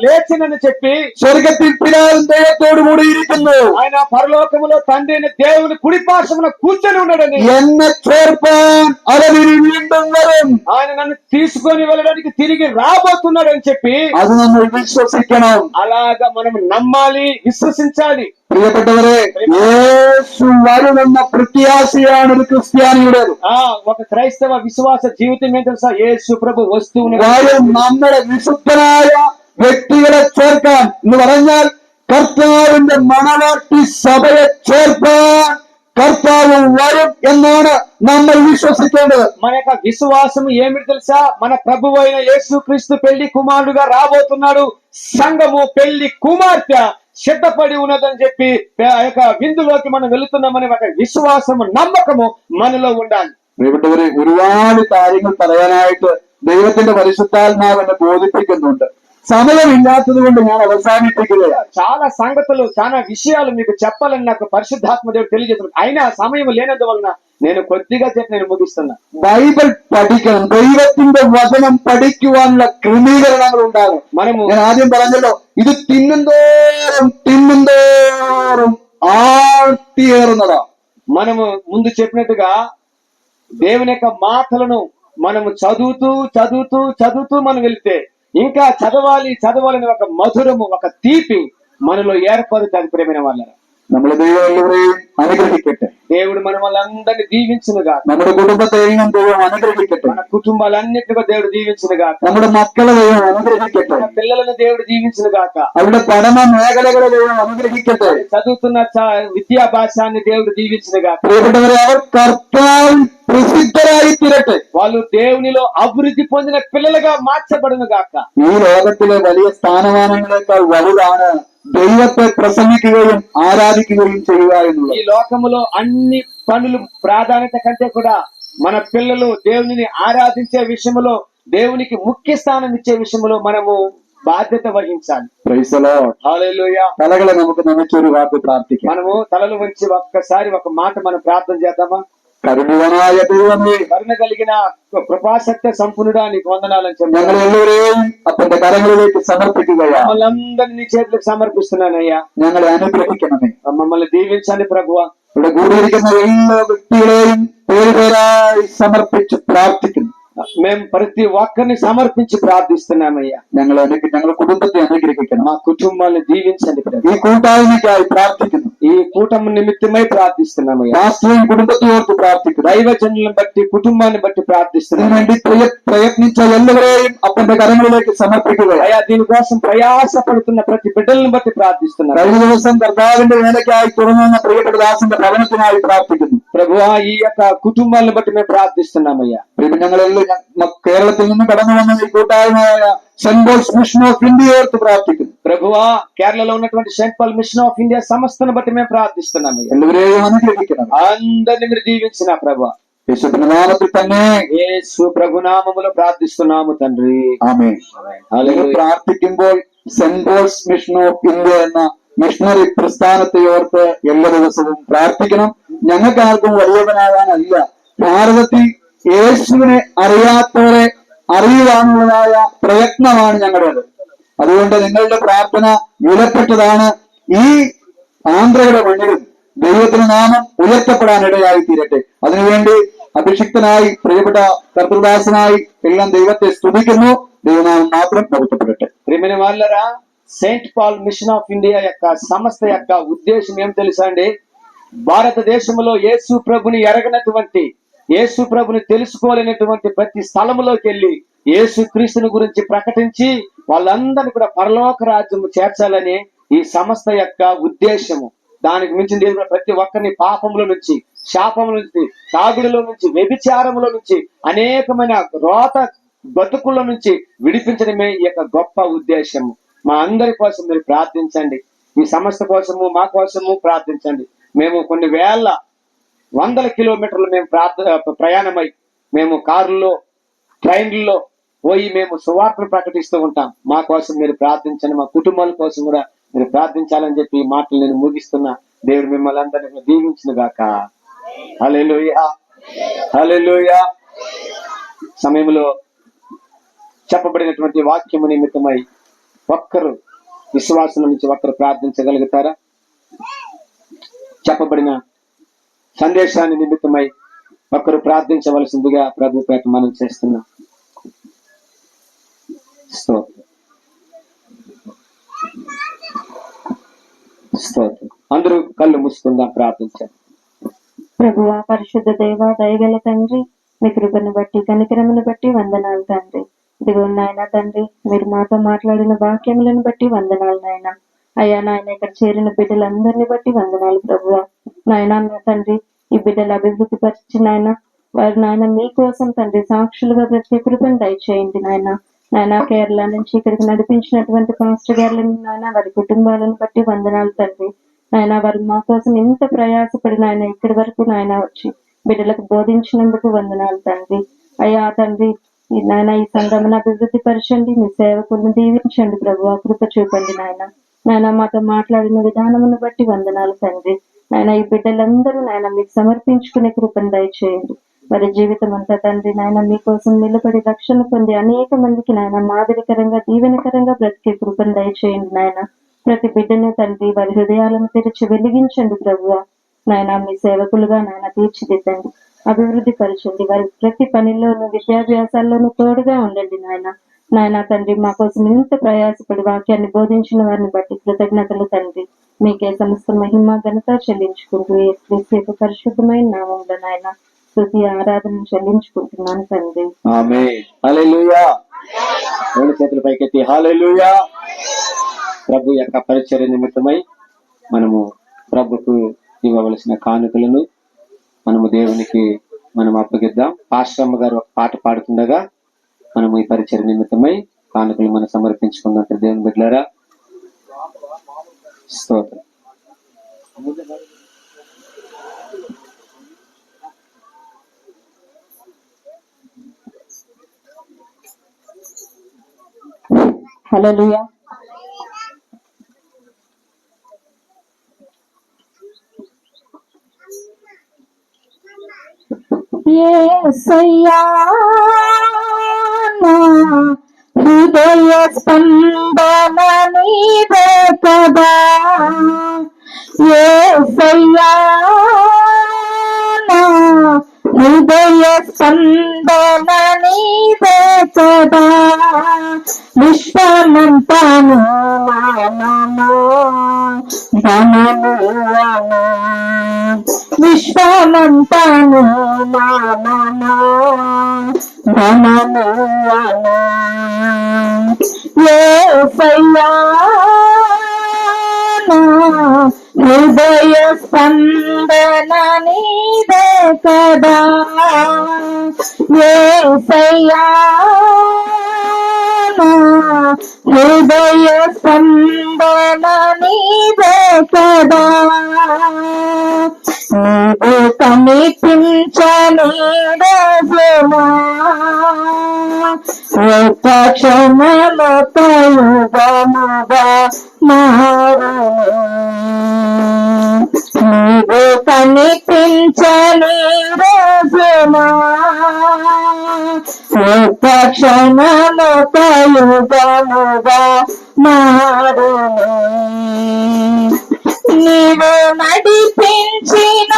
లేచినని చెప్పి സ്വർഗത്തിൽ പിതാവും ദൈവത്തോടു കൂടി ഇരിക്കുന്നു, ఆయన పరలోకములో తండ్రి అయిన దేవుని కుడిపార్శ్వమున కూర్చొని ఉన్నాడని, എന്നെ ചേർപ്പാൻ അവൻ വീണ്ടും വരും, ఆయన నన్ను తీసుకొని వెళ్ళడానికి తిరిగి రాబోతున్నాడని చెప్పి അത് നമ്മൾ വിശ്വസിക്കണം. అలాగా మనం నమ్మాలి, విశ్వసించాలి. പ്രിയപ്പെട്ടവരെ, യേശു വരുമെന്ന പ്രത്യാശയാണ് ഒരു ക്രിസ്ത്യാനിയുടെ. ఒక క్రైస్తవ విశ్వాస జీవితం ఏం తెలుసా? యేసు ప్రభు వస్తువుని വരും നമ്മുടെ വിശുദ്ധനായ വ്യക്തികളെ ചേർക്കാൻ എന്ന് പറഞ്ഞാൽ കർത്താവിന്റെ മണവാട്ടി സഭയെ ചേർക്കാൻ കർത്താവ് വരും എന്നാണ് നമ്മൾ വിശ്വസിക്കേണ്ടത്. మన యొక్క విశ్వాసం ఏమిటి తెలుసా? మన ప్రభు అయిన యేసు క్రీస్తు పెళ్లి కుమారుడుగా రాబోతున్నాడు. సంఘము పెళ్లి కుమార్తె సిద్ధపడి ఉన్నదని చెప్పి ఆ యొక్క విందులోకి మనం వెళుతున్నామనే ఒక విశ్వాసము, నమ్మకము మనలో ఉండాలి. പ്രിയപ്പെട്ടവരെ, ഒരുപാട് കാര്യങ്ങൾ പറയാനായിട്ട് ദൈവത്തിന്റെ പരിശുദ്ധാത്മാവ് എന്നെ ബോധിപ്പിക്കുന്നുണ്ട്. సమయమిല്ലാത്തത് കൊണ്ട് ഞാൻ അവസാനിപ്പിക്കുകയാണ്. చాలా సంగతులు, చాలా విషయాలు మీకు చెప్పాలని నాకు పరిశుద్ధాత్మ దేవుడు తెలియజేస్తున్నాడు. అయినా సమయం లేనందువలన నేను కొద్దిగా చెప్పి నేను ముగిస్తున్నా. ബൈബിൾ പഠിക്കണം. ദൈവത്തിന്റെ വചനം പഠിക്കുവാനുള്ള ക്രമീകരണങ്ങൾ ഉണ്ടാകും. ഞാൻ ആദ്യം പറഞ്ഞല്ലോ, ഇത് തിന്നുന്തോറും ആർത്തിയേറുന്നതാ. మనము ముందు చెప్పినట్టుగా దేవుని యొక్క మాటలను మనము చదువుతూ మనం వెళ్తే ఇంకా చదవాలని ఒక మధురము, ఒక తీపి మనలో ఏర్పడుతుంది. ప్రేమైన వాళ్ళ നമ്മളെ ദൈവം എല്ലാവരെയും അനുഗ്രഹിക്കട്ടെ. దేవుడు మన వాళ్ళందరినీ దీవించునుగా. നമ്മുടെ കുടുംബത്തെയും ദൈവം അനുഗ്രഹിക്കട്ടെ. మన కుటుంబాలన్నిటిగా దేవుడు దీవించునుగా. നമ്മുടെ మക്കളെ ദൈവം അനുഗ്രഹിക്കട്ടെ. మన పిల్లలను దేవుడు దీవించునుగాక. അവരുടെ പഠന മേഖലകളെ ദൈവം അനുഗ്രഹിക്കട്ടെ. చదువుతున్న విద్యాభ్యాసాన్ని దేవుడు దీవించునుగాక. പ്രിയപ്പെട്ടവരെ, അവർ കർത്താവിൽ പ്രസിദ്ധരായി തീരട്ടെ. వాళ్ళు దేవునిలో అభివృద్ధి పొందిన పిల్లలుగా మార్చబడును గాక. ഈ ലോകത്തിലെ വലിയ സ്ഥാനമാനങ്ങളെക്കാൾ വലുതാണ് ദൈവത്തെ പ്രസംഗിക്കുകയും ആരാധിക്കുകയും ചെയ്യുക എന്നുള്ളത്. ఈ లోకములో అన్ని పనులు ప్రాధాన్యత కంటే కూడా మన పిల్లలు దేవునిని ఆరాధించే విషయంలో, దేవునికి ముఖ్య స్థానం ఇచ్చే విషయంలో మనము బాధ్యత వహించాలి. Praise the Lord. హల్లెలూయా. തലകളെ നമുക്ക് നനച്ചൊരു വാക്ക് പ്രാർത്ഥിക്കാം. మనము తలలు వంచి ఒక్కసారి ఒక మాట మనం ప్రార్థన చేద్దామా? കരുണയായ ദൈവമേ, కరుణ కలిగిన కృపాసక్త సంపూర్ణుడా నీకు వందనాలని చెప్పాను. ഞങ്ങൾ എല്ലാവരെയും അപ്പന്റെ കരങ്ങളിലേക്ക് സമർപ്പിക്കുകയാണ്. మమ్మల్ని అందరినీ నీ చేతులకు సమర్పిస్తున్నానయ్యా. ഞങ്ങളെ അനുഗ്രഹിക്കണമേ. మమ్మల్ని దీవించండి ప్రభువా. ഇവിടെ കൂടിയിരിക്കുന്ന എല്ലാ വ്യക്തികളെയും പേരുപേരായി സമർപ്പിച്ച് പ്രാർത്ഥിക്കുന്നു. మేము ప్రతి ఒక్కరిని సమర్పించి ప్రార్థిస్తున్నామయ్యా. ഞങ്ങളുടെ കുടുംബത്തെ അനുഗ്രഹിക്കണം. మా కుటుంబాన్ని దీవించండి ప్రభు. ഈ കൂട്ടായ്മയ്ക്കായി പ്രാർത്ഥിക്കുന്നു. ఈ కూటమి నిమిత్తమై ప్రార్థిస్తున్నామయ్యా. പാസ്റ്ററേയും കുടുംബത്തെ ഓർത്ത് പ്രാർത്ഥിക്കുന്നു. దైవజనులను బట్టి కుటుంబాన్ని బట్టి ప్రార్థిస్తున్నాం. ഇതിനുവേണ്ടി പ്രയത്നിച്ച എല്ലാവരെയും അപ്പന്റെ കരങ്ങളിലേക്ക് സമർപ്പിക്കുകയാണ്. అయ్యా దీనికోసం ప్రయాసపడుతున్న ప్రతి బిడ్డలను బట్టి ప్రార్థిస్తున్నాం. കഴിഞ്ഞ ദിവസം കർത്താവിന്റെ വേലയ്ക്കായി തുറന്നുവന്ന പ്രിയപ്പെട്ട ദാസന്റെ ഭവനത്തിനായി പ്രാർത്ഥിക്കുന്നു. ప్రభువా ఈ యొక్క కుటుంబాలను బట్టి మేము ప్రార్థిస్తున్నామయ్యా. ഞങ്ങളെല്ലാം കേരളത്തിൽ നിന്ന് കടന്നു വന്ന ഈ കൂട്ടായ്മയായ Saint Paul's Mission of India ഓർത്ത് പ്രാർത്ഥിക്കുന്നു. ప్రభువా కేరళలో ఉన్నటువంటి Saint Paul Mission of India సంస్థను బట్టి మేము ప్రార్థిస్తున్నామయ్యా. എല്ലാവരെയും അനുഗ്രഹിക്കണം. అందరిని మీరు దీవించిన ప్రభువా. യേശുവിന്റെ നാമത്തിൽ തന്നെ యేసు ప్రభు నామములో ప్రార్థిస్తున్నాము తండ్రి. ആമേൻ. നിങ്ങൾ പ്രാർത്ഥിക്കുമ്പോൾ Saint Paul's Mission of India എന്ന മിഷണറി പ്രസ്ഥാനത്തെ ഓർത്ത് എല്ലാ ദിവസവും പ്രാർത്ഥിക്കണം. ഞങ്ങൾക്ക് ആർക്കും വലിയവനാകാനല്ല, ഭാരതത്തിൽ യേശുവിനെ അറിയാത്തവരെ അറിയുവാനുള്ളതായ പ്രയത്നമാണ് ഞങ്ങളുടേത്. അതുകൊണ്ട് നിങ്ങളുടെ പ്രാർത്ഥന വിലപ്പെട്ടതാണ്. ഈ ആന്ധ്രയുടെ മണ്ണിലും ദൈവത്തിന്റെ നാമം ഉയർത്തപ്പെടാനിടയായി തീരട്ടെ. അതിനുവേണ്ടി അഭിഷിക്തനായി പ്രിയപ്പെട്ട കർത്തൃദാസനായി എല്ലാം ദൈവത്തെ സ്തുതിക്കുന്നു. ദൈവനാമം മാത്രം പ്രവർത്തപ്പെടട്ടെ. ప్రియమైన వాళ్ళరా, Saint Paul Mission of India యొక్క సంస్థ యొక్క ఉద్దేశం ఏం తెలుసా అండి? భారతదేశంలో యేసు ప్రభుని ఎరగనటువంటి, యేసు ప్రభుని తెలుసుకోలేనటువంటి ప్రతి స్థలములోకి వెళ్ళి యేసు క్రీస్తుని గురించి ప్రకటించి వాళ్ళందరినీ కూడా పరలోక రాజ్యము చేర్చాలని ఈ సంస్థ యొక్క ఉద్దేశము. దానికి మించింది ఏది కూడా ప్రతి ఒక్కరిని పాపముల నుంచి, శాపముల నుంచి, తాగుడులో నుంచి, వ్యభిచారముల నుంచి, అనేకమైన రోత బతుకుల నుంచి విడిపించడమే ఈ యొక్క గొప్ప ఉద్దేశము. మా అందరి కోసం మీరు ప్రార్థించండి. ఈ సంస్థ కోసము, మా కోసము ప్రార్థించండి. మేము కొన్ని వందల కిలోమీటర్లు మేము ప్రయాణమై మేము కారుల్లో, ట్రైన్లలో పోయి మేము సువార్తను ప్రకటిస్తూ ఉంటాం. మా కోసం మీరు ప్రార్థించండి. మా కుటుంబాల కోసం కూడా మీరు ప్రార్థించాలని చెప్పి ఈ మాటలు నేను ముగిస్తున్నా. దేవుడు మిమ్మల్ని అందరినీ దీవించును గాక. హల్లెలూయా, హల్లెలూయా. సమయంలో చెప్పబడినటువంటి వాక్యము నిమిత్తమై ఒక్కరు విశ్వాసం నుంచి ఒక్కరు ప్రార్థించగలుగుతారా? చెప్పబడిన సందేశాన్ని నిమిత్తమై ఒక్కరు ప్రార్థించవలసిందిగా ప్రభు పేట మనం చేస్తున్నాం. స్తోత్రం. అందరూ కళ్ళు మూసుకుందాం, ప్రార్థించారు. ప్రభువా, పరిశుద్ధ దేవ, దయగల తండ్రి, మీ కృపను బట్టి, కనికరమును బట్టి వందనాలు తండ్రి. ఇదిగో నాయన తండ్రి, మీరు మాతో మాట్లాడిన వాక్యములను బట్టి వందనాలు నాయన. అయ్యా నాయన, ఇక్కడ చేరిన బిడ్డలందరినీ బట్టి వందనాలు ప్రభువా. నాయన నా తండ్రి, ఈ బిడ్డలు అభివృద్ధి పరిచి నాయన, వారు నాయన మీకోసం తండ్రి సాక్షులుగా ప్రత్యేక కృపను దయచేయండి నాయన. నాయన కేరళ నుంచి ఇక్కడికి నడిపించినటువంటి పాస్టర్ గారులను నాయన, వారి కుటుంబాలను బట్టి వందనాలు తండ్రి. నాయన వారు మా కోసం ఇంత ప్రయాసపడి నాయన ఇక్కడి వరకు నాయన వచ్చి బిడ్డలకు బోధించినందుకు వందనాలు తండ్రి. అయ్యా తండ్రి, ఈ నాయన ఈ సంఘమును అభివృద్ధి పరచండి, మీ సేవకులను దీవించండి ప్రభువా, కృప చూపండి నాయన. నాయన మాతో మాట్లాడిన విధానమును బట్టి వందనాలు తండ్రి. నాయన ఈ బిడ్డలందరూ నాయన మీకు సమర్పించుకునే కృపను దయచేయండి. వారి జీవితం అంతా తండ్రి నాయన మీకోసం నిలబడి రక్షణ పొంది అనేక మందికి నాయన మాదిరికరంగా, దీవెనకరంగా బ్రతికే కృపను దయచేయండి నాయన. ప్రతి బిడ్డను తండ్రి వారి హృదయాలను తెరిచి వెలిగించండి ప్రభువా. నాయన మీ సేవకులుగా నాయన తీర్చిదిద్దండి, అభివృద్ధి పరచండి. వారి ప్రతి పనిలోనూ, విద్యాభ్యాసాల్లోనూ తోడుగా ఉండండి నాయన. నాయన తండ్రి, మా కోసం ఇంత ప్రయాసపడి వాక్యాన్ని బోధించిన వారిని బట్టి కృతజ్ఞతలు తండ్రి. మీకే సమస్త మహిమ ఘనత చెల్లించుకుంటూ యేసు యొక్క పరిశుద్ధమైన నామములో నాయన స్తుతి ఆరాధన చెల్లించుకుంటున్నాను తండ్రి. ఆమేన్. హల్లెలూయా. రెండు చేతుల పైకెత్తి హల్లెలూయా. ప్రభు యొక్క పరిచర్య నిమిత్తమై మనము ప్రభుకు ఇవ్వవలసిన కానుకలను మనము దేవునికి మనం అప్పగిద్దాం. పాస్టమ్మ గారు ఒక పాట పాడుతుండగా మనం ఈ పరిచయ నిమిత్తమై కానుకలు మనం సమర్పించుకుందాం. దేవుని బిడ్డలారా, స్తోత్రం. హల్లెలూయా. యేసయ్యా నా హృదయ స్పందన నీవే కదా, యేసయ్యా నా హృదయ స్పందన నీవే కదా, విశ్వమంతాను మానము ధనములను, విశ్వమంతాను మానము ధనములను, యేసయ్యా నా హృదయ స్పందన నీవే కదా, యేసయ్యా నా హృదయ స్పందన నీవే కదా, నీవు కనిపించని రోజునా ఒక క్షణముక యుగముగా మారును, నీవు కనిపించని రోజునా ఒక క్షణముక యుగముగా మారును, నీవు నడిపించిన